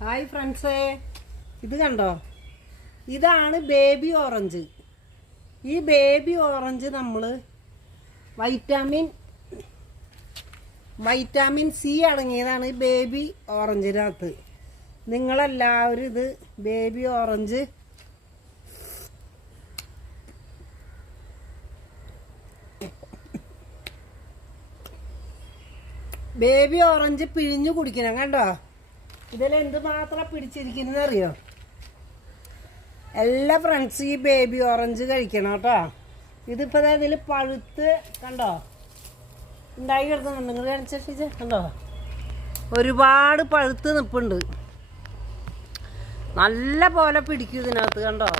Hi ഫ്രണ്ട്സേ, ഇത് കണ്ടോ? ഇതാണ് ബേബി ഓറഞ്ച്. ഈ ബേബി ഓറഞ്ച് നമ്മൾ വൈറ്റാമിൻ സി അടങ്ങിയതാണ് ഈ ബേബി ഓറഞ്ചിനകത്ത്. നിങ്ങളെല്ലാവരും ഇത് ബേബി ഓറഞ്ച് പിഴിഞ്ഞു കുടിക്കണം. കണ്ടോ ഇതിൽ എന്തുമാത്രം പിടിച്ചിരിക്കുന്നത് അറിയോ? എല്ലാ ഫ്രണ്ട്സ് ഈ ബേബി ഓറഞ്ച് കഴിക്കണം കേട്ടോ. ഇതിപ്പോൾ ഇതിൽ പഴുത്ത് കണ്ടോ ഉണ്ടായി കിടക്കുന്നുണ്ട്. നിങ്ങൾ കാണിച്ചിട്ട് കണ്ടോ, ഒരുപാട് പഴുത്ത് നിൽപ്പുണ്ട്. നല്ല പോലെ പിടിക്കും ഇതിനകത്ത്. കണ്ടോ?